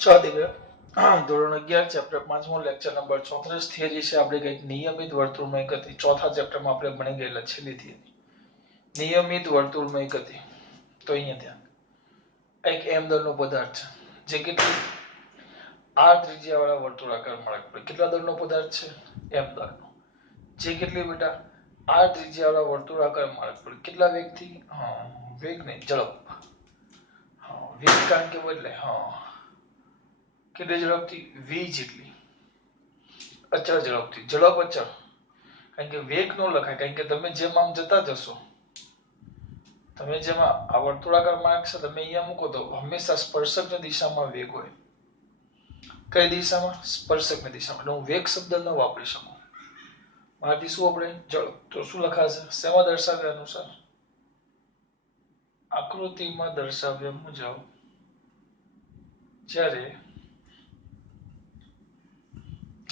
ધોરણ 11 chapter 5મો lecture number 34 theory છે. આપણે કંઈક નિયમિત વર્તુળમય ગતિ ચોથા ચેપ્ટરમાં આપણે ભણી ગયેલા છેલ્લી થિયરી નિયમિત વર્તુળમય ગતિ. તો અહીંયા ધ્યાન, એક એમ દળનો પદાર્થ છે જે કેટલી આર ત્રિજ્યા વાળા વર્તુળાકાર માર્ગ પર કેટલા દળનો પદાર્થ છે? એમ દળનો. જે કેટલી બેટા આર ત્રિજ્યા વાળા વર્તુળાકાર માર્ગ પર કેટલા વેગથી? વેગ નહીં, ઝડપ. વેગ કારણ કે બદલે કેટલી ઝડપથી? v જેટલી અચળ ઝડપથી. ઝડપ અચળ, કારણ કે વેગ નો લખાય, કારણ કે તમે જેમ આમ જતા જશો, તમે જેમ આ વર્તુળાકાર માર્ગ છે તમે અહીંયા મૂકો તો હંમેશા સ્પર્શકની દિશામાં વેગ હોય. કઈ દિશામાં? સ્પર્શકની દિશામાં. એટલે હું વેગ શબ્દ ન વાપરી શકું. મારાથી શું આપણે ઝડપ, તો શું લખાશે? શેમાં દર્શાવ્યા અનુસાર? આકૃતિમાં દર્શાવ્યા મુજબ જ્યારે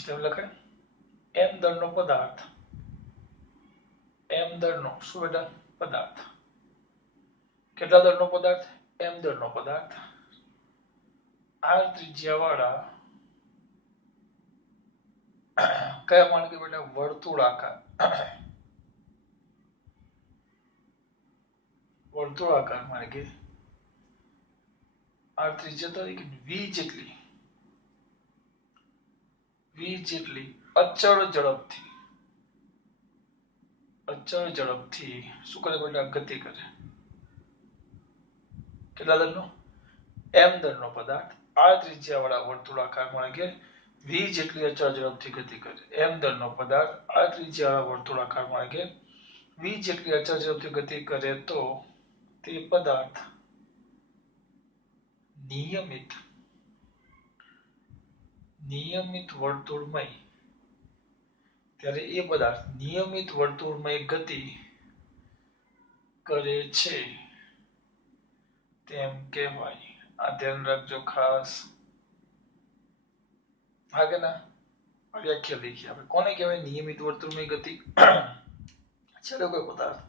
તેમ લખાય એમ દળનો પદાર્થ, એમ દળનો શું બેટા? પદાર્થ. કેટલા દળનો પદાર્થ? એમ દળનો પદાર્થ આર ત્રિજ્યા વાળા કયા માર્ગે બેટા? વર્તુળાકાર. વર્તુળાકાર માર્ગે આર ત્રિજ્યા તરીકે v જેટલી અચળ ઝડપથી, અચળ ઝડપથી શું કરે બેટા? ગતિ કરે. કેટલા દળનો? એમ દળનો પદાર્થ આર ત્રિજ્યા વાળા વર્તુળાકાર માર્ગે v જેટલી અચળ ઝડપથી ગતિ કરે. એમ દળનો પદાર્થ આર ત્રિજ્યા વાળા વર્તુળાકાર માર્ગે v જેટલી અચળ ઝડપથી ગતિ કરે તો તે પદાર્થ નિયમિત વર્તુળમય, ત્યારે એ પદાર્થ નિયમિત વર્તુળમય ગતિ કરે છે તેમ કહેવાય. આ ધ્યાન રાખજો ખાસ. હા કે ના? વ્યાખ્યા દેખીએ આપણે. કોને કહેવાય નિયમિત વર્તુળમય ગતિ? ચાલો કોઈ પદાર્થ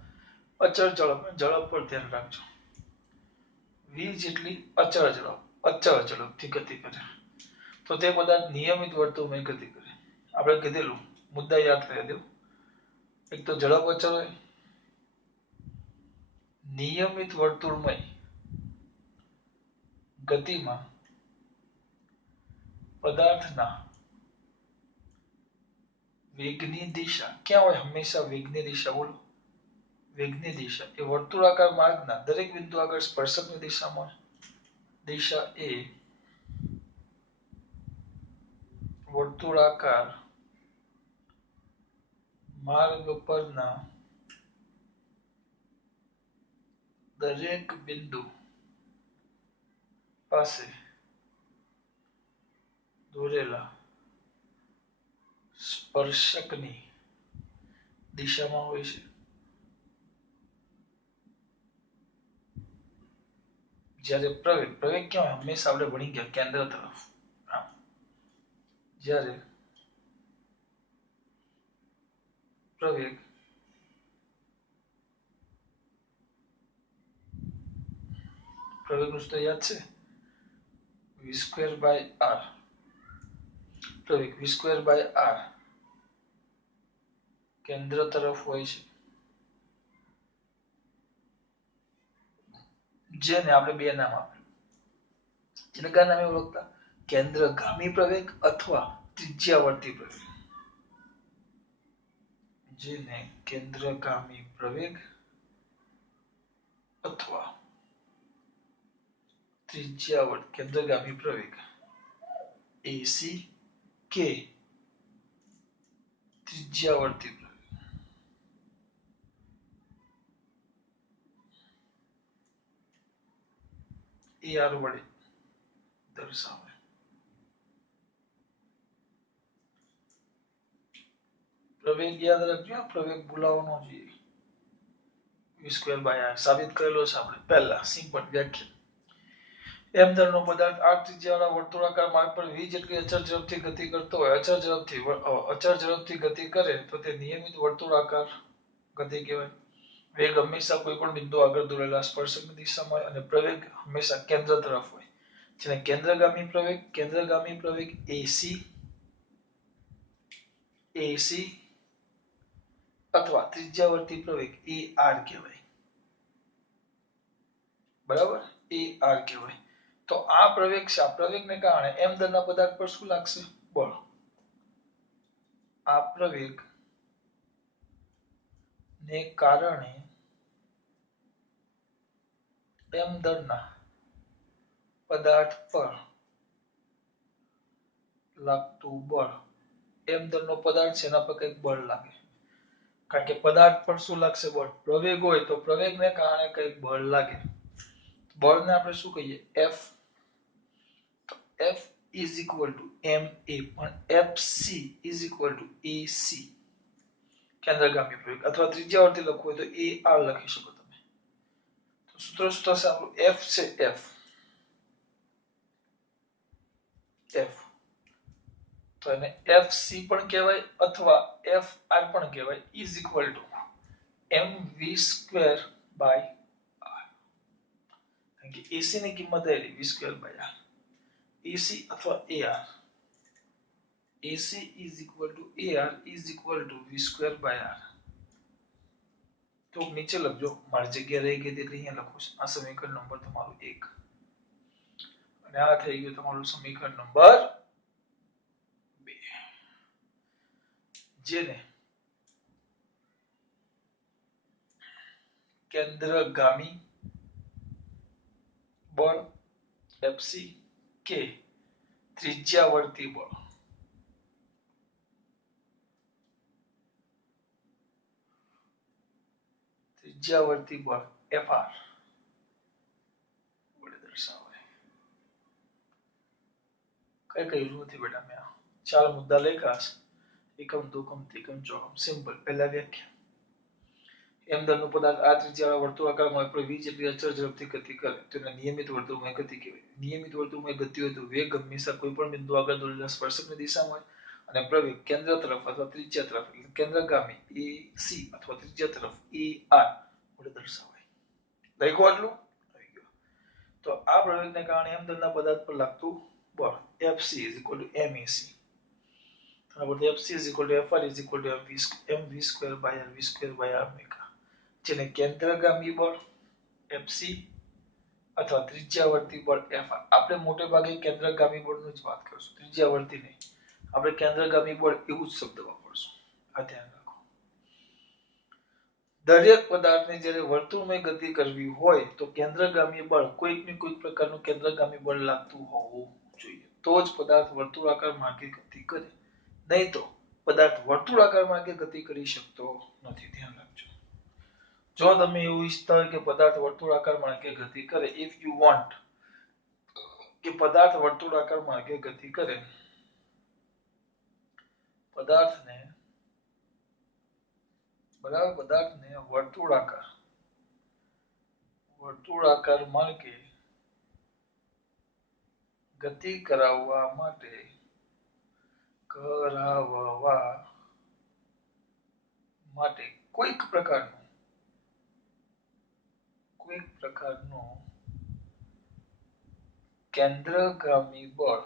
અચળ ઝડપ પર ધ્યાન રાખજો. v જેટલી અચળ ઝડપથી ગતિ કરે તો તે પદાર્થ નિયમિત વર્તુળમય ગતિ કરે. આપણે કીધેલું, મુદ્દા યાદ કરી દો. એક તો ઝડપ અચળ હોય, નિયમિત વર્તુળમય ગતિમાં પદાર્થના વેગની દિશા ક્યાં હોય? હંમેશા વેગની દિશા. બોલો, વેગની દિશા એ વર્તુળાકાર માર્ગના દરેક બિંદુ આગળ સ્પર્શકની દિશામાં. દિશા એ વર્તુળાકાર માર્ગ પરના દરેક બિંદુ પાસે દોરેલા સ્પર્શકની દિશામાં હોય છે. જ્યારે પ્રવેગ ક્યાં હોય? હંમેશા આપણે ભણી ગયા કેન્દ્ર તરફ. જ્યારે પ્રવેગ નું સૂત્ર યાદ છે? v²/r. પ્રવેગ v²/r કેન્દ્ર તરફ હોય છે. જેને આપણે બે નામ આપ્યું. જેને કયા નામે ઓળખતા? કેન્દ્રગામી પ્રવેગ અથવા ત્રિજ્યાવર્તી પ્રવેગ. જેને કેન્દ્રગામી પ્રવેગ અથવા કેન્દ્રગામી પ્રવેગ એસી કે ત્રિજ્યાવર્તી પ્રવેગ AR વડે દર્શાવે. પ્રવેગ યાદ રાખજો, પ્રવેગ ભૂલાવવાનો જોઈએ. v²/r સાબિત કરેલો છે આપણે પહેલા. સિમ્પલ વ્યાખ્યા. એમ દળનો પદાર્થ આર ત્રિજ્યાવાળા વર્તુળાકાર માર્ગ પર v જેટલી અચળ ઝડપથી ગતિ કરતો હોય. અચળ ઝડપથી ગતિ કરે તો તે નિયમિત વર્તુળાકાર ગતિ કહેવાય. વેગ હંમેશા કોઈ પણ બિંદુ આગળ દોરેલા સ્પર્શકની દિશામાં અને પ્રવેગ હંમેશા કેન્દ્ર તરફ હોય. જેને કેન્દ્રગામી પ્રવેગ AC અથવા ત્રિજ્યાવર્તી પ્રવેગ AR કહેવાય. બરાબર, AR કહેવાય. તો આ પ્રવેગ છે, આ પ્રવેગને કારણે m દરના પદાર્થ પર શું લાગશે? બળ. આ પ્રવેગ ને કારણે m દરના પદાર્થ પર લાગતું બળ. m દરનો પદાર્થ છે એના પર કઈક બળ લાગે. કારણ કે પદાર્થ પર શું લાગશે? બળ. પ્રવેગ હોય તો પ્રવેગને કારણે કઈક બળ લાગે. બળને આપણે શું કહીએ? F. તો F is equal to ma, પણ FC is equal to AC. કેન્દ્રગામી પ્રવેગ અથવા ત્રિજ્યાવર્તી લખવું હોય તો AR લખી શકો તમે. તો સૂત્ર શું થશે આપણું? F છે, F. તો એને FC પણ કહેવાય અથવા FR પણ કહેવાય, is equal to mv square by r. કારણ કે AC ની કિંમત આવેલી v square by r. AC અથવા AR. AC is equal to AR is equal to v square by r. તો નીચે લખજો, મારી જગ્યા રહી ગઈ એટલે અહીંયા લખું છું. આ સમીકરણ નંબર તમારું 1 અને આ થઈ ગયું તમારું સમીકરણ નંબર 2, જેને કેન્દ્રગામી બળ FC કે ત્રિજ્યાવર્તી બળ FR વડે દર્શાવાય. કઈ કર્યું નથી બેટા મેં. 4 મુદ્દા લખ્યા છે. એકમ, દુકમ, ત્રિકમ, ચોકમ. સિમ્પલ. પહેલા વ્યાખ્યા. m દરનું પદાર્થ આ ત્રિજ્યાવાળા વર્તુળાકારમાં હોય પણ v જેટલી અચળ ઝડપથી ગતિ કરે તો એને નિયમિત વર્તુળમય ગતિ કહેવાય. નિયમિત વર્તુળમય ગતિ હોય તો વેગ હંમેશા કોઈ પણ બિંદુ આગળ દોરેલા સ્પર્શકની દિશામાં હોય અને પ્રવેગ કેન્દ્ર તરફ અથવા ત્રિજ્યા તરફ એટલે કેન્દ્રગામી AC અથવા ત્રિજ્યા તરફ AR વડે દર્શાવાય. લખ્યું આટલું? આવી ગયો. તો આ પ્રવેગને કારણે m દરના પદાર્થ પર લાગતું બળ FC MAC. FC FR mv square by r v square by r મેકા. જેને કેન્દ્રગામી બળ FC અથવા ત્રિજ્યાવર્તી બળ FR. આપણે મોટે ભાગે કેન્દ્રગામી બળની જ વાત કરશું, ત્રિજ્યાવર્તી નહીં. આપણે કેન્દ્રગામી બળ એવું જ શબ્દ વાપરશું. આ ધ્યાન રાખો. દરેક પદાર્થને જ્યારે વર્તુળમય ગતિ કરવી હોય તો કેન્દ્રગામી બળ કોઈક ને કોઈક પ્રકારનું કેન્દ્રગામી બળ લાગતું હોવું જોઈએ. તો જ પદાર્થ વર્તુળાકાર માર્ગે ગતિ કરે. નહીં તો પદાર્થ વર્તુળાકાર માર્ગે ગતિ કરી શકતો નથી. ધ્યાન રાખજો. જો તમે એવું ઈચ્છતા હોય કે પદાર્થ વર્તુળાકાર માર્ગે ગતિ કરે, if you want કે પદાર્થ વર્તુળાકાર માર્ગે ગતિ કરે, પદાર્થને વર્તુળાકાર માર્ગે ગતિ કરાવવા માટે કોઈક પ્રકારનું કેન્દ્રગામી બળ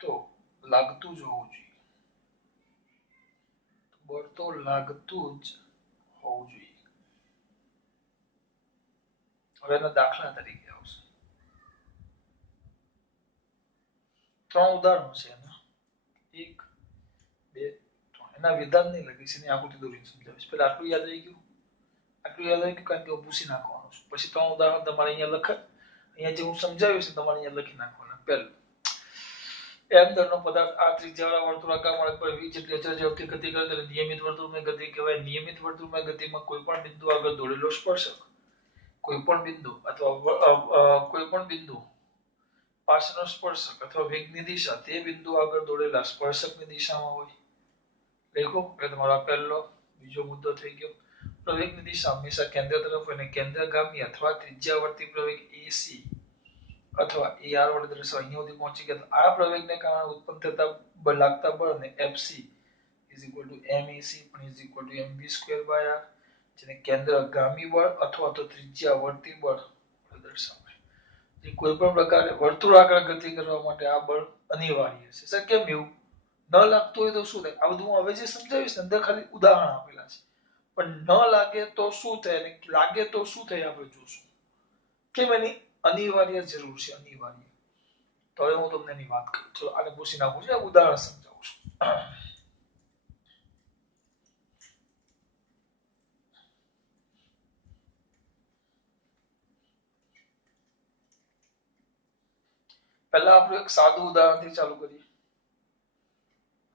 તો લાગતું જ હોવું જોઈએ. હવે એના દાખલા તરીકે આવશે. 3 ઉદાહરણો છે એના. 1, 2, 3. એના વિધાન નહીં લખીશ, એની આકૃતિ દોરીને સમજાવીશ. પહેલા આટલું યાદ રહી ગયું? કારણ કે ભૂસી નાખવાનું છે. પછી 3 ઉદાહરણ તમારે અહીંયા લખાય. અહીંયા જે હું સમજાવીશ તમારે અહીંયા લખી નાખવાના. પહેલું, m દરનો પદાર્થ આ ત્રિજ્યાવાળા વર્તુળાકાર માર્ગ પર v જેટલી અચળ ઝડપથી ગતિ કરે તો નિયમિત વર્તુળમય ગતિ કહેવાય. નિયમિત વર્તુળમય ગતિમાં કોઈ પણ બિંદુ આગળ દોરેલો સ્પર્શક કોઈ પણ બિંદુ પાસનો સ્પર્શક અથવા વેગની દિશા તે બિંદુ આગળ દોરેલા સ્પર્શકની દિશામાં હોય. લખો. એટલે તમારો પહેલો બીજો મુદ્દો થઈ ગયો. પ્રવેગની દિશા હંમેશા કેન્દ્ર તરફ અને કેન્દ્રગામી અથવા ત્રિજ્યાવર્તી પ્રવેગ AC અથવા AR વડે દર્શાવાય. અહીંયા સુધી પહોંચી ગયા. આ પ્રવેગને કારણે ઉત્પન્ન થતા લાગતા બળને FC MAC mv square by r. જેને કેન્દ્રગામી બળ અથવા તો ત્રિજ્યાવર્તી બળ દર્શાવાય. જે કોઈ પણ પ્રકારે વર્તુળાકાર ગતિ કરવા માટે આ બળ અનિવાર્ય છે. સર કેમ એવું? ન લાગતું હોય તો શું થાય? આ બધું હવે જે સમજાવીશ અંદર ખાલી ઉદાહરણ આપેલા છે. પણ ન લાગે તો શું થાય અને લાગે તો શું થાય આપણે જોશું. કેમ એની અનિવાર્ય જરૂર છે, અનિવાર્ય. તો હવે હું તમને એની વાત કરું છું. આને પૂછી નાખું છું, ઉદાહરણ સમજાવું છું. પહેલા આપણે એક સાદું ઉદાહરણથી ચાલુ કરીએ.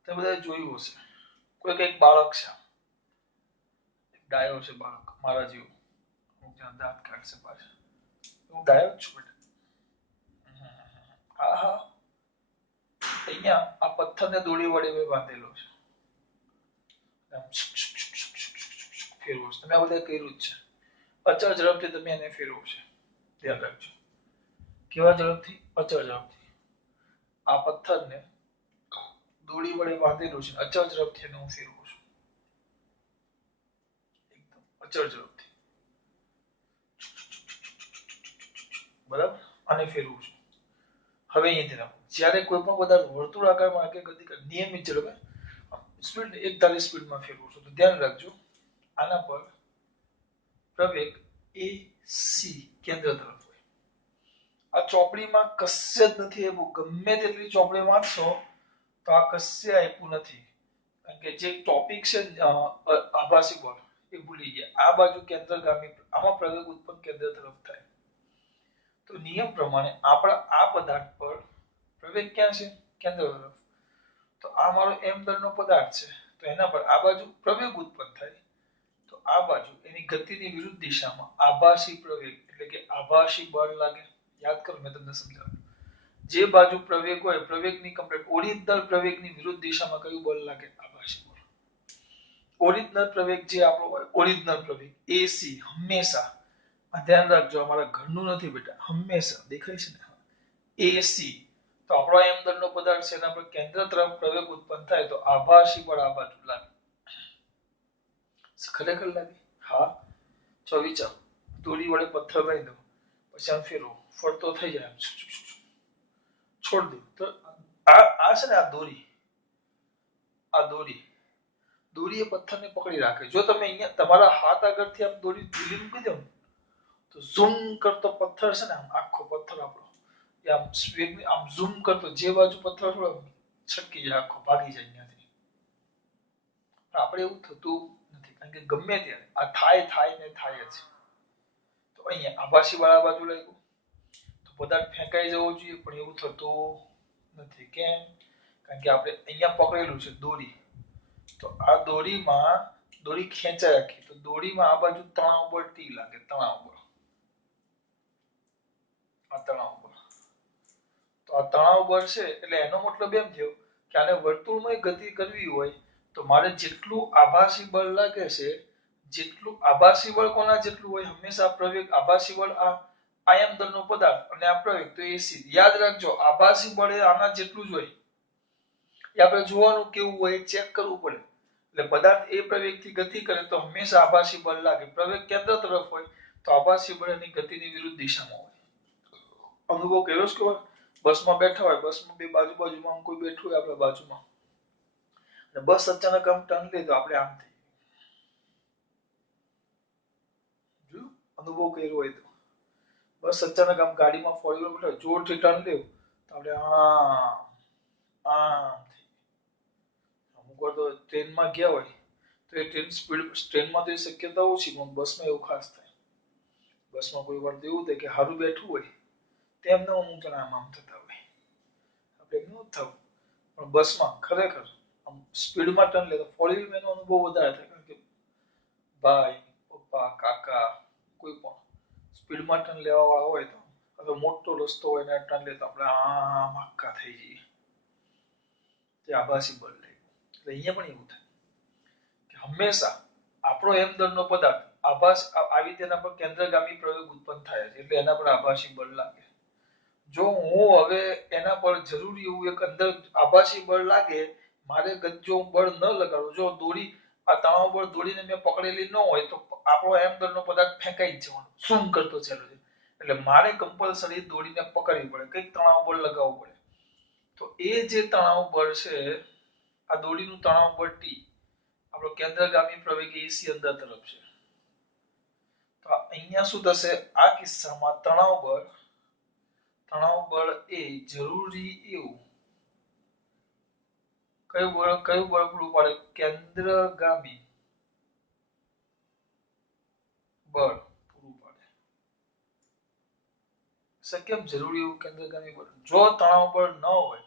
તમે બધાએ જોયું હશે કોઈ કઈક બાળક છે, ડાયો છે બાળક, મારા જેવું. હું ત્યાં દાંત કાઢશે પાછળ. હું ડાયો જ છું બેટા. હા હા. અહીંયા આ પથ્થરને દોરી વડે મેં બાંધેલો છે. ફેરવો છે. તમે આ બધા કર્યું જ છે. અચળ ઝડપથી તમે એને ફેરવો છે. ધ્યાન રાખજો. કેવા ઝડપથી? અચળ ઝડપથી. આ પથ્થરને દોરી વડે બાંધેલું છે. અચળ ઝડપથી એને હું ફેરવું છું. એકદમ અચળ ઝડપથી. બરાબર? આને ફેરવું છું. હવે અહીંયાથી રાખો. જ્યારે કોઈ પણ પદાર્થ વર્તુળાકારમાં કે ગતિ કરે નિયમિત ઝડપે સ્પીડ 41 સ્પીડમાં ફેરવું છું. તો ધ્યાન રાખજો આના પર પ્રવેગ એ સી કેન્દ્ર તરફ હોય. આ ચોપડીમાં કશે જ નથી આપ્યું. ગમે તેટલી ચોપડી વાંચશો તો આ કશે આપ્યું નથી. કારણ કે જે ટોપિક છે આભાસી બળ એ ભૂલી ગયા. આ બાજુ કેન્દ્રગામી, આમાં પ્રવેગ ઉત્પન્ન કેન્દ્ર તરફ થાય. તો નિયમ પ્રમાણે આપણા આ પદાર્થ પર પ્રવેગ ક્યાં છે? કેન્દ્ર તરફ. તો આ મારો m દળનો પદાર્થ છે. તો એના પર આ બાજુ પ્રવેગ ઉત્પન્ન થાય. તો આ બાજુ એની ગતિની વિરુદ્ધ દિશામાં આભાસી પ્રવેગ એટલે કે આભાસી બળ લાગે. યાદ કરો, મેં તમને સમજાવ્યું. જે બાજુ પ્રવેગ હોય, પ્રવેગની કમ્પ્લીટ ઓરિજિનલ પ્રવેગની વિરુદ્ધ દિશામાં કયું બળ લાગે? આભાસી બળ. ઓરિજિનલ પ્રવેગ જે આપણો હોય, ઓરિજિનલ પ્રવેગ એસી હંમેશા, આ ધ્યાન રાખજો, અમારા ઘરનું નથી બેટા, હંમેશા દેખાય છે ને, એસી. તો આપણો એમ દળનો પદાર્થ છે, એના પર કેન્દ્ર તરફ પ્રવેગ ઉત્પન્ન થાય તો આભાસી બળ આ બાજુ લાગે. ખરેખર લાગે? હા. તો વિચાર, દોરી વડે પથ્થર લઈ દો, પછી આમ ફેરવો, ફરતો થઈ જાય, છોડ દો. તો આ છે ને, આ દોરી, આ દોરી દોરી એ પથ્થરને પકડી રાખે. જો તમે અહીંયા તમારા હાથ આગળથી આમ દોરી ઢીલી મૂકી દો તો ઝૂમ કરતો પથ્થર છે ને, આમ આખો પથ્થર આપણો આમ સ્પીડ આમ ઝૂમ કરતો, જે બાજુ પથ્થર થોડો છટકી જાય, આખો ભાગી જાય ત્યાંથી. આપણે એવું થતું નથી, કારણ કે ગમે ત્યારે આ થાય ને થાય જ. તો અહીંયા આભાસી વાળા બાજુ લાગ્યું તો પદાર્થ ફેંકાઈ જવો જોઈએ, પણ એવું થતું નથી. કેમ? કારણ કે આપણે અહીંયા પકડેલું છે દોરી. તો આ દોરીમાં દોરી ખેંચાય રાખી, તો દોરીમાં આ બાજુ તણાવ બળ ટી લાગે, તણાવ બળ. આ તણાવ બળ. તો આ તણાવ બળ છે એટલે એનો મતલબ એમ થયો કે આને વર્તુળમાં ગતિ કરવી હોય તો મારે જેટલું આભાસી બળ લાગે છે, જેટલું આભાસી બળ કોના જેટલું હોય? હંમેશા પ્રવેગ આભાસી બળ આ આયમ દળનો પદાર્થ અને આ પ્રવેગ તો એસી. યાદ રાખજો, આભાસી બળ એ આના જેટલું જ હોય. એ આપણે જોવાનું કેવું હોય, ચેક કરવું પડે. એટલે પદાર્થ એ પ્રવેગથી ગતિ કરે તો હંમેશા આભાસી બળ લાગે. પ્રવેગ કેન્દ્ર તરફ હોય તો આભાસી બળ એની ગતિની વિરુદ્ધ દિશામાં હોય. અનુભવ કર્યો છે કે બસમાં બેઠા હોય, બસમાં બે બાજુમાં કોઈ બેઠું હોય આપણા બાજુમાં, અને બસ અચાનક આમ ટર્ન લે તો આપણે આમ થઈ. જો અનુભવ કર્યો હોય તો બસ અચાનક આમ ગાડીમાં ફોર વ્હીલર બેઠા જોરથી ટર્ન લે તો આપણે આમ થઈ. અમુક વાર તો ટ્રેનમાં ગયા હોય તો એ ટ્રેનમાં તો એ શક્યતા ઓછી, પણ બસમાં એવું ખાસ થાય. બસમાં કોઈ વાર એવું થાય કે હારું બેઠું હોય તેમને અમુક જણા આમ થતા હોય. આપણે એમ ન થવું, પણ બસમાં ખરેખર સ્પીડમાં ટર્ન લે તો ફોર વ્હીલર એનો અનુભવ વધારે થાય. કારણ કે ભાઈ, પપ્પા, કાકા કોઈ પણ સ્પીડમાં ટર્ન લેવા વાળા હોય તો અથવા મોટો રસ્તો હોય ને ટર્ન લે તો આપણે આમ આખા થઈ જઈએ. તે આભાસી બળ લે. એટલે અહીંયા પણ એવું થાય કે હંમેશા આપણો એમ દળનો પદાર્થ આભાસ આવી તેના પર કેન્દ્રગામી પ્રવેગ ઉત્પન્ન થાય છે, એટલે એના પર આભાસી બળ લાગે. જો હું હવે એના પર જરૂરી એવું એક અંદર આભાસી બળ લાગે, મારે જો બળ ન લગાડું, જો દોરી આ તણાવ બળ દોડીને મેં પકડેલી ન હોય તો આપણો એમ દળનો પદાર્થ ફેંકાઈ જ જવાનો, શું કરતો ચાલો છે. એટલે મારે કમ્પલસરી દોડીને પકડવી પડે, કંઈક તણાવ બળ લગાવવું પડે. તો એ જે તણાવ બળ છે, આ દોડીનું તણાવ બળ ટી, આપણો કેન્દ્રગામી પ્રવેગ એસી અંદર તરફ છે. તો અહીંયા શું થશે, આ કિસ્સામાં તણાવ બળ એ જરૂરી એવું કયું બળ પૂરું પાડે, કેન્દ્રગામી બળ પૂરું પાડે. કેમ જરૂરી એવું કેન્દ્રગામી બળ? જો તણાવ બળ ન હોય,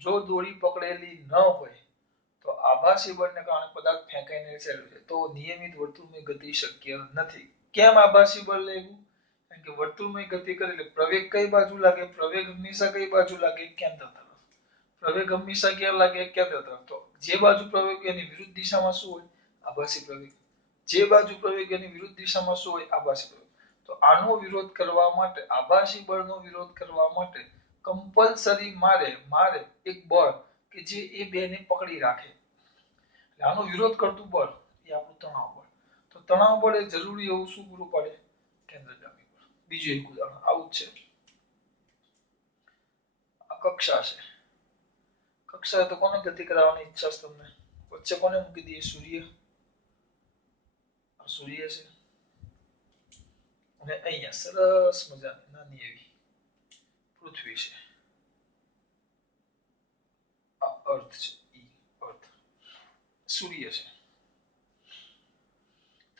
જો દોરી પકડેલી ન હોય, તો આભાસી બળને કારણે પદાર્થ ફેંકાઈને ચાલ્યો જાય તો નિયમિત વર્તુળમય ગતિ શક્ય નથી. કેમ આભાસી બળ લેવું? કારણ કે વર્તુળમય ગતિ કરે એટલે પ્રવેગ કઈ બાજુ લાગે? પ્રવેગ હંમેશા કઈ બાજુ લાગે? કેન્દ્ર તરફ. પ્રવેગ હંમેશા ક્યાં લાગે? કેન્દ્ર તરફ. તો જે બાજુ પ્રવેગ એની વિરુદ્ધ દિશામાં શું હોય? આભાસી પ્રવેગ. જે બાજુ પ્રવેગ એની વિરુદ્ધ દિશામાં શું હોય? આભાસી પ્રવેગ. તો આનો વિરોધ કરવા માટે, આભાસી બળનો વિરોધ કરવા માટે કમ્પલસરી મારે એક બળ કે જે એ બેને પકડી રાખે, આનો વિરોધ કરતું બળ એ આપણું તણાવ બળ. તો તણાવ બળ એ જરૂરી એવું શું પૂરું પાડે? કેન્દ્રગામી બળ. બીજું એક ઉદાહરણ આવું જ છે. આ કક્ષા છે. કક્ષા તો કોને ગતિ કરાવવાની ઈચ્છા છે તમને? વચ્ચે કોને મૂકી દઈએ? સૂર્ય. આ સૂર્ય છે અને અહીંયા સરસ મજાની નાની એવી પૃથ્વી છે. આ અર્થ છે, અર્થ. સૂર્ય છે.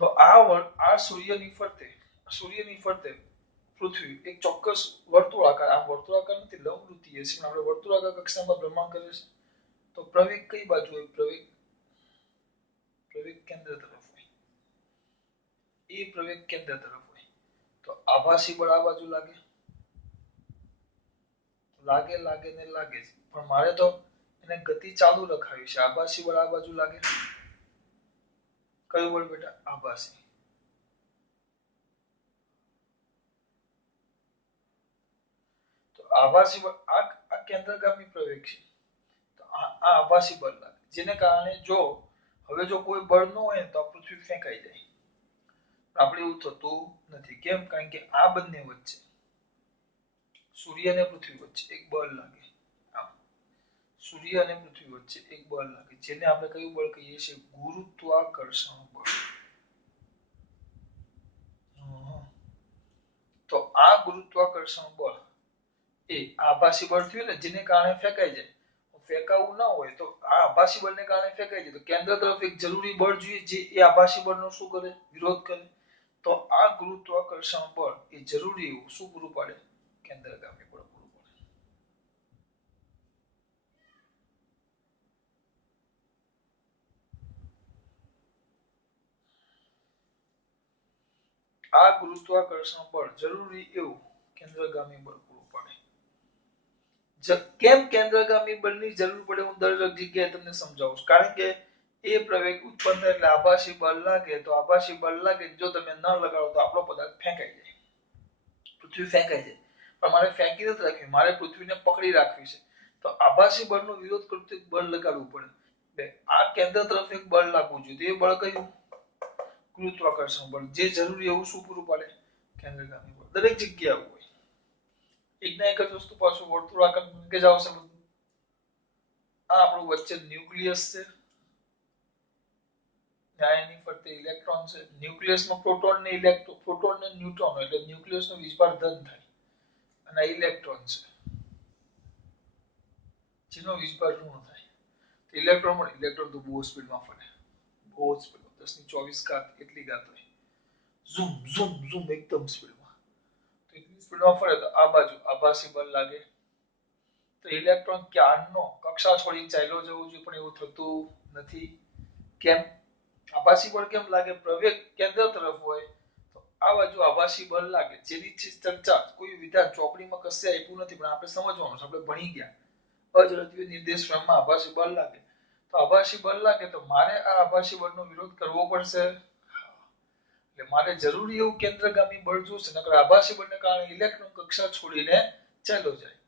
તો આ સૂર્યની ફરતે પૃથ્વી એક ચોક્કસ વર્તુળાકાર, આમ વર્તુળાકાર નથી, લંબવૃત્તીય છે, આપણે વર્તુળાકાર કક્ષામાં ભ્રમણ કરે છે. તો પ્રવેગ કઈ બાજુ હોય? પ્રવેગ કેન્દ્ર તરફ હોય. એ પ્રવેગ કેન્દ્ર તરફ હોય. તો આભાસી બળ આ બાજુ લાગે ને લાગે છે, પણ મારે તો એને ગતિ ચાલુ રખાવી છે. આભાસી બળ આ બાજુ લાગે. કયું બળ બેટા? આભાસી. તો આભાસી બળ આ કેન્દ્રગામી પ્રવેગ છે. તો આ આભાસી બળ લાગે, જેને કારણે જો કોઈ બળ ન હોય તો પૃથ્વી ફેંકાઈ જાય. આપણે એવું થતું નથી. કેમ? કારણ કે આ બંને વચ્ચે, સૂર્ય અને પૃથ્વી વચ્ચે એક બળ લાગે. સૂર્ય અને પૃથ્વી વચ્ચે એક બળ લાગે, જેને આપણે કયું બળ કહીએ છીએ? ગુરુત્વાકર્ષણ બળ. તો આ ગુરુત્વાકર્ષણ બળ એ આભાસી બળ થયું ને, જેને કારણે ફેંકાઈ જાય. ફેંકાવું ના હોય તો આ આભાસી બળને કારણે ફેંકાઈ જાય તો કેન્દ્ર તરફ એક જરૂરી બળ જોઈએ, જે એ આભાસી બળનો શું કરે? વિરોધ કરે. તો આ ગુરુત્વાકર્ષણ બળ એ જરૂરી એવું શું પૂરું પાડે? કેન્દ્રગામી બળ પૂરું પાડે. આ ગુરુત્વાકર્ષણ બળ જરૂરી એવું કેન્દ્રગામી બળ પૂરું પાડે. કેમ કેન્દ્રગામી બળની જરૂર પડે? હું દરેક જગ્યાએ તમને સમજાવું છું. કારણ કે એ પ્રવેગ ઉત્પન્ન થાય એટલે આભાસી બળ લાગે, તો આભાસી બળ લાગે, જો તમે ન લગાડો તો આપણો પદાર્થ ફેંકાઈ જાય, પૃથ્વી ફેંકાઈ જાય. પણ મારે ફેંકી નથી રાખવી, મારે પૃથ્વીને પકડી રાખવી છે. તો આભાસી બળનો વિરોધ કરતું એક બળ લગાડવું પડે. આ કેન્દ્ર તરફ એક બળ લાગવું જોઈએ. એ બળ કયું? ગુરુત્વાકર્ષણ બળ, જે જરૂરી એવું શું પૂરું પાડે? કેન્દ્રગામી બળ. દરેક જગ્યાએ હોય. એક ના એક જ વસ્તુ પાછું વર્તુળાકાર કે જ આવશે બધું. આ આપણું વચ્ચે ન્યુક્લિયસ છે, એની ફરતે ઇલેક્ટ્રોન છે. ન્યુક્લિયસમાં પ્રોટોન ને ન્યુટ્રોન, એટલે ન્યુક્લિયસનો વીજભાર ધન થાય અને ઇલેક્ટ્રોન છે, જેનો વીજભાર ઋણ થાય. ઇલેક્ટ્રોન તો બહુ સ્પીડમાં ફરે, બહુ સ્પીડમાં, 10 ની 24 ઘાત એટલી ઘાત હોય. ઝૂમ ઝૂમ ઝૂમ એકદમ સ્પીડમાં. તો એટલી સ્પીડમાં ફરે તો આ બાજુ આભાસી બળ લાગે. તો ઇલેક્ટ્રોન ક્યારનો કક્ષા છોડીને ચાલ્યો જવો જોઈએ, પણ એવું થતું નથી. કેમ? આભાસી બળ કેમ લાગે? પ્રવેગ કેન્દ્ર તરફ હોય તો આ બાજુ આભાસી બળ લાગે, જેની ચર્ચા કોઈ વિધાન ચોપડીમાં કશે આપ્યું નથી, પણ આપણે સમજવાનું છે, આપણે ભણી ગયા. અજરતીય નિર્દેશ ક્રમમાં આભાસી બળ લાગે. તો આભાસી બળ લાગે તો મારે આ આભાસી બળનો વિરોધ કરવો પડશે. એટલે મારે જરૂરી એવું કેન્દ્રગામી બળ જોશે, નકર આભાસી બળને કારણે ઇલેક્ટ્રોન કક્ષા છોડીને ચાલ્યો જાય.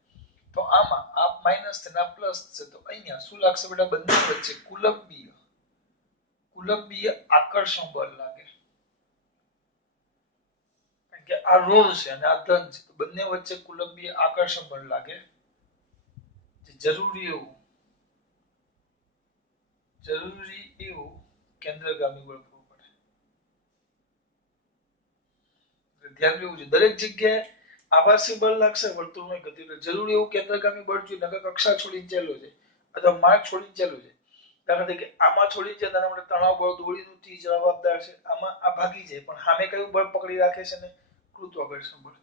તો આમાં આ માઈનસ છે ને આ પ્લસ છે, તો અહીંયા શું લાગશે બેટા? બંને વચ્ચે કુલંબીય કુલંબીય આકર્ષણ બળ લાગે, કારણ કે આ ઋણ છે અને આ ધન છે, તો બંને વચ્ચે કુલંબીય આકર્ષણ બળ લાગે, જરૂરી એવું કેન્દ્રગામી બળ પૂરું પડે. ધ્યાન દેવું છે, દરેક જગ્યાએ આભાસી બળ લાગશે વર્તુળમાં ગતિ, જરૂરી એવું કેન્દ્રગામી બળ જોઈએ, નકર કક્ષા છોડીને ચાલ્યો છે અથવા માર્ગ છોડીને ચાલ્યો છે. દાખલા તરીકે આમાં છોડીને જાય તેના માટે તણાવ બળ દોડીનું જવાબદાર છે, આમાં આ ભાગી જાય પણ સામે કયું બળ પકડી રાખે છે ને, ગુરુત્વાકર્ષણ બળ.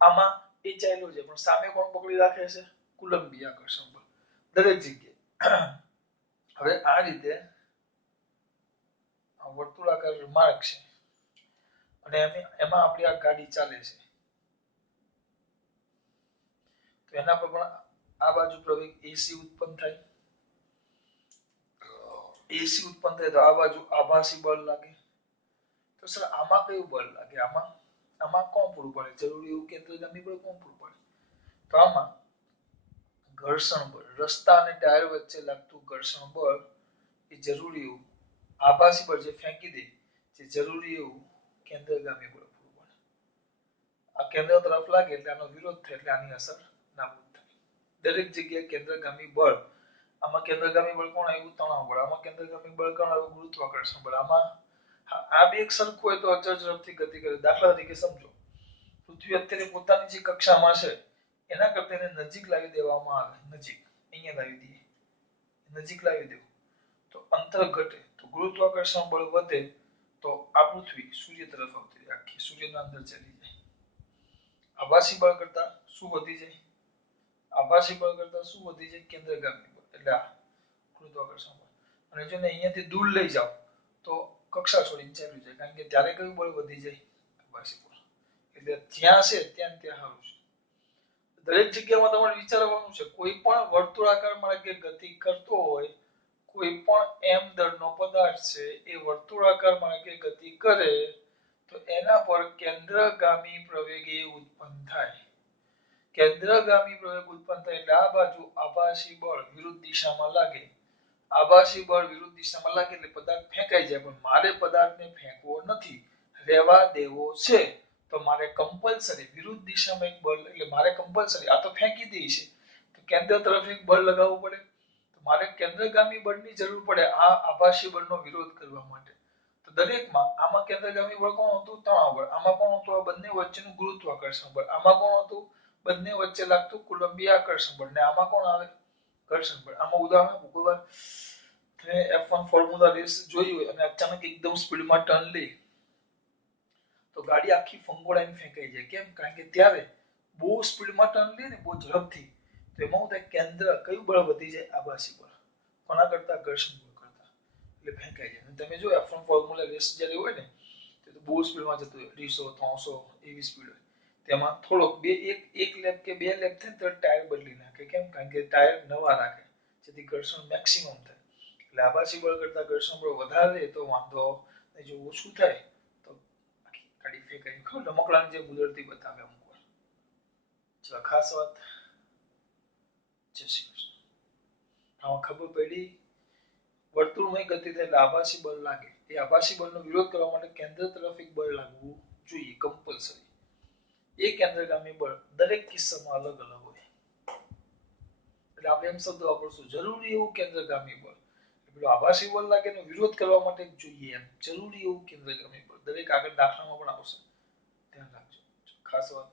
આમાં એ ચાલ્યો છે પણ સામે કોણ પકડી રાખે છે, કુલંબીય આકર્ષણ બળ. દરેક જગ્યાએ હવે આ રીતે વર્તુળાકાર માર્ગ છે અને એમાં આપણી આ ગાડી ચાલે છે, તો એના પર પણ આ બાજુ પ્રવેગ એસી ઉત્પન્ન થાય, એસી ઉત્પન્ન થાય તો આ બાજુ આભાસી બળ લાગે. તો સર આમાં કયું બળ લાગે, આમાં કોણ પૂરું પડે, જરૂરી એવું કેન્દ્રગામી બળ કોણ પૂરું પડે, તો આમાં ઘર્ષણ બળ, રસ્તા અને ટાયર વચ્ચે લાગતું ઘર્ષણ બળ એ જરૂરી એવું આભાસી બળ જે ફેંકી દે, જે જરૂરી એવું કેન્દ્રગામી બળ પૂરું પડે. આ કેન્દ્ર તરફ લાગે એટલે આનો વિરોધ થાય એટલે આની અસર નાબૂદ થાય. દરેક જગ્યાએ કેન્દ્રગામી બળ, આમાં કેન્દ્રગામી બળ કોણ આવ્યું, તણાવ બળ. આમાં કેન્દ્રગામી બળ કોણ આવ્યું, ગુરુત્વાકર્ષણ બળ. આમાં આ બે એક સરખું હોય તો અચળ ઝડપથી ગતિ કરે. દાખલા તરીકે સમજો, પૃથ્વી અત્યારે પોતાની જે કક્ષામાં છે એના કરતા એને નજીક લાવી દેવામાં આવે, નજીક અહીંયા લાવી દઈએ, નજીક લાવી દો તો અંતર ઘટે, તો ગુરુત્વાકર્ષણ બળ વધે, તો આ પૃથ્વી સૂર્ય તરફ આવતી રહે, આખી સૂર્યના અંદર ચલી જાય. આભાસી બળ કરતા શું વધી જાય, આભાસી બળ કરતા શું વધી જાય, કેન્દ્રગામી બળ, એટલે આ ગુરુત્વાકર્ષણ બળ. અને જો અહીંયાથી દૂર લઈ જાઓ તો કક્ષા છોડીને ચાલ્યું જાય, કારણ કે ત્યારે કયું બળ વધી જાય, આભાસી બળ. એટલે જ્યાં છે ત્યાં સારું છે. દરેક જગ્યામાં તમારે વિચારવાનું છે, કોઈ પણ વર્તુળાકાર માર્ગે ગતિ કરતો હોય, કોઈ પણ એમ દળનો પદાર્થ છે એ વર્તુળાકાર માર્ગે ગતિ કરે તો એના પર કેન્દ્રગામી પ્રવેગે ઉત્પન્ન થાય. કેન્દ્રગામી પ્રવેગ ઉત્પન્ન થાય એટલે આ બાજુ આભાસી બળ વિરુદ્ધ દિશામાં લાગે, આભાસી બળ વિરુદ્ધ દિશામાં લાગે એટલે પદાર્થ ફેંકાઈ જાય, પણ મારે પદાર્થને ફેંકવો નથી, રહેવા દેવો છે. તો મારે કમ્પલસરી વિરુદ્ધ દિશામાં એક બળ, એટલે મારે કમ્પલસરી આ તો ફેંકી દે છે તો કેન્દ્ર તરફ એક બળ લગાવવું પડે, તો મારે કેન્દ્રગામી બળની જરૂર પડે આ આભાસી બળનો વિરોધ કરવા માટે. તો દરેકમાં આમાં કેન્દ્રગામી બળ કોણ હતું, તણાવ બળ. આમાં કોણ હતું, આ બંને વચ્ચેનું ગુરુત્વાકર્ષણ બળ. આમાં કોણ હતું, બંને વચ્ચે લાગતું કુલંબીય આકર્ષણ બળ. ને આમાં કોણ આવે, ઘર્ષણ બળ. આમાં ઉદાહરણ આપું, કોઈ વાર F1 ફોર્મ્યુલા રેસ જોઈ હોય અને અચાનક એકદમ સ્પીડમાં ટર્ન લે તો ગાડી આખી ફંગોળાઈને ફેંકાઈ જાય. કેમ, કારણ કે ત્યારે બહુ સ્પીડમાં ટર્ન લે ને, બહુ ઝડપથી, તો એમાં હું થાય, કેન્દ્ર કયું બળ વધી જાય, આભાસી બળ. કોના કરતા, ઘર્ષણ બળ કરતા, એટલે ફેંકાઈ જાય. તમે જો F1 ફોર્મ્યુલા રેસ જ્યારે હોય ને તો બહુ સ્પીડમાં જતું હોય, 200 300 એવી સ્પીડ હોય, તેમાં થોડોક એક લેપ કે બે લેપ થાય તો ટાયર બદલી નાખે. કેમ, કારણ કે ટાયર નવા રાખે જેથી ઘર્ષણ મેક્સિમમ થાય. એટલે આભાસી બળ કરતા ઘર્ષણ બળ વધારે તો વાંધો, જો ઓછું થાય તો આખી ગાડી ફેંકાઈ. રમકડાની જે ગુજરતી બતાવે અમુક વાર. ચલો, ખાસ વાત. જય શ્રી કૃષ્ણ. આમાં ખબર પડી, વર્તુળમય ગતિ થાય એટલે આભાસી બળ લાગે. એ આભાસી બળનો વિરોધ કરવા માટે કેન્દ્ર તરફ એક બળ લાગવું જોઈએ, કમ્પલસરી. એ કેન્દ્રગામી બળ દરેક કિસ્સામાં અલગ અલગ હોય. એટલે આપણે એમ શબ્દ વાપરશું, જરૂરી એવું કેન્દ્રગામી બળ. પેલું આભાસી બળ લાગે એનો વિરોધ કરવા માટે જોઈએ એમ જરૂરી એવું કેન્દ્રગામી બળ. દરેક આગળ દાખલામાં પણ આવશે, ધ્યાન રાખજો. ખાસ વાત.